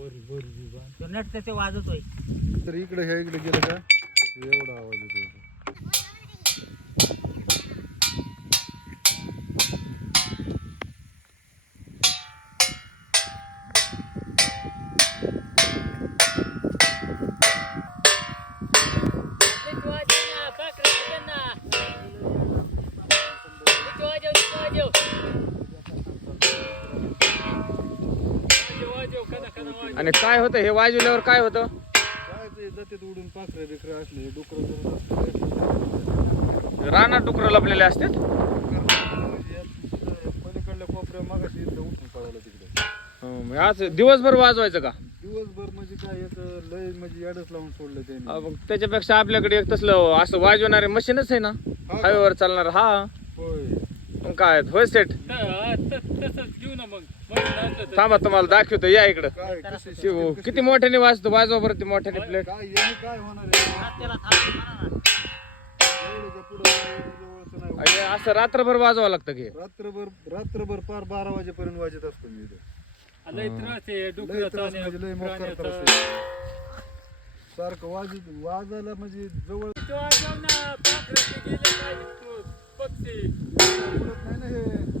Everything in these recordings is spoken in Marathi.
तर नट त्याचे वाजतोय तर इकडे ह्या इकडे गेलं का? एवढा आवाज येतो आणि काय होतं? हे वाजवल्यावर काय होतं? काय ते जाते उडून पाखरे बिखरे असले डुकर जर असले रानात डुकरं लपलेले असतात? पलीकडल्या कोपऱ्या मागाशी इथं उठून तिकडे. हं, मग आज दिवसभर वाजवायचं का? दिवसभर म्हणजे काय याचं लय म्हणजे याडच लावून सोडलं अं, त्यांनी मग त्याच्यापेक्षा आपल्याकडे एक तसलं असं वाजवणारे मशीनच आहे ना? हा का? हायवेवर चालणार हा. होय. मग काय होय सेट तसंच घेऊ ना मग मशीन आणलं तर. थांबा तुम्हाला दाखवतो या इकडं काय कशी शिव, किती मोठ्याने वाजतो वाजवा बरं ते मोठ्याने प्लेट काय याने काय होणार आहे त्याला थांब म्हणा ना. एवढ्याच्या पुढं जवळचं नाही होत. असं रात्रभर वाजवावं लागतं की रात्रभर रात्रभर पार बारा वाजेपर्यंत वाजत असतो मी इथं लय त्रास आहे लय डुकराचा त्रास म्हणजे लय मोकार प्राण्याचा. त्रास आहे. सारखं वाजत वाजायला म्हणजे जवळ तो आजाव ना, पाखराचे गेले पाहिजे तो पक्षी उडत नाही ना हे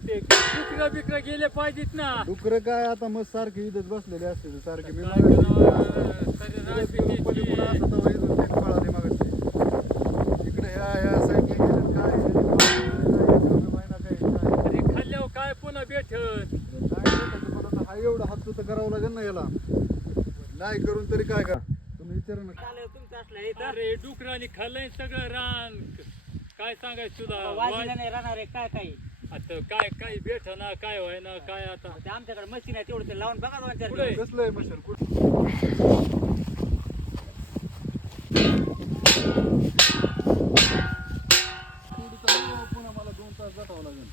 ते डुकरं बिकरं गेले पाहिजेत ना. डुकर काय आता मग सारखे इथंच बसलेले असते सारखे मी ह्या ह्या साईडला काय अरे खाल्ल्यावर काय पुन्हा भेटत हा एवढा हात तर करावं लागेल ना याला. नाही करून तरी काय का तुम्ही विचारा ना. तुमचं अरे डुकराने खाल्लंय सगळं रान काय सांगायचं तुला? वाजलं वाज- नाही राहणार आहे काय काही? आता काय काय भेट ना काय व्हाय ना काय आता ते आमच्याकडे मशीन आहे तेवढं ते लावून बघा दोन चार पुढे. दिवस. कसलं आहे मशीन कुठं पुन्हा मला दोन तास जाटावं लागेल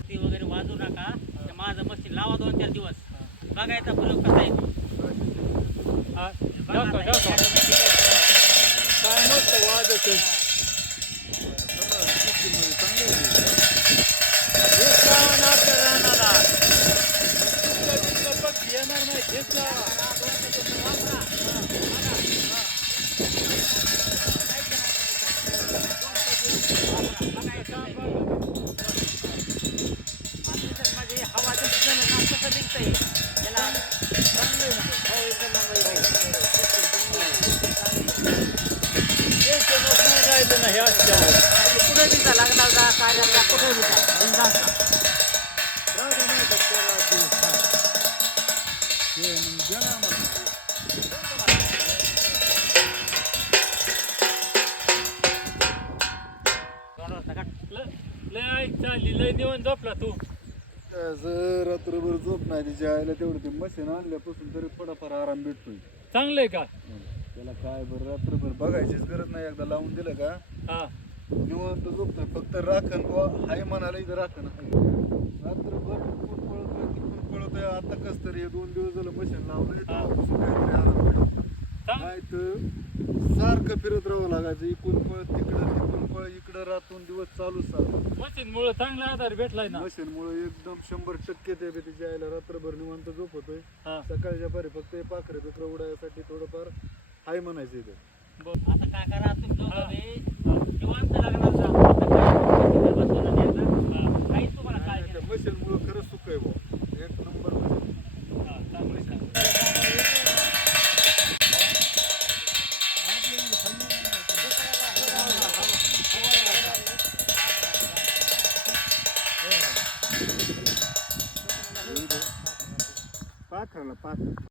ते वगैरे वाजू नका ते माझं मशीन लावा दोन चार दिवस बघायचा प्रयोग कसा आहे तो. हा, बघा आता, automatic आहे. काय मस्त वाजत हेच का कार्याला कुठे लय चालली लय निवून झोपला तू जर रात्रभर झोप नाही तिच्या आईला तेवढं ते मशीन आणल्यापासून तरी थोडाफार आराम भेटतोय चांगलंय का? त्याला काय बरं रात्रभर बघायचीच गरज नाही. एकदा लावून दिलं का? हा. निवांत झोपतोय फक्त राखण बुवा हाय म्हणाला इथं राखण आहे. रात्रभर तिकडून पळतोय तिकडून पळतोय आता कस तरी हे दोन दिवस झालं मशीन तेव्हापासून काहीतरी तर सारखं फिरत राहावं लागायचं इकडून पळ तिकडं तिकडून पळ इकडं रातून दिवस चालूच चालू. मशीन मुळे चांगला आधार भेटलाय ना. मशीन मुळे एकदम शंभर टक्के ते बी तिच्या आईला रात्रभर निवांत झोपतोय. हा. सकाळच्या पारी फक्त हे पाखरे बिखरं उडायसाठी थोडंफार हाय म्हणायचं इथं. आता काय करा तुम्ही दोघं बी निवांत पाखराला पाखर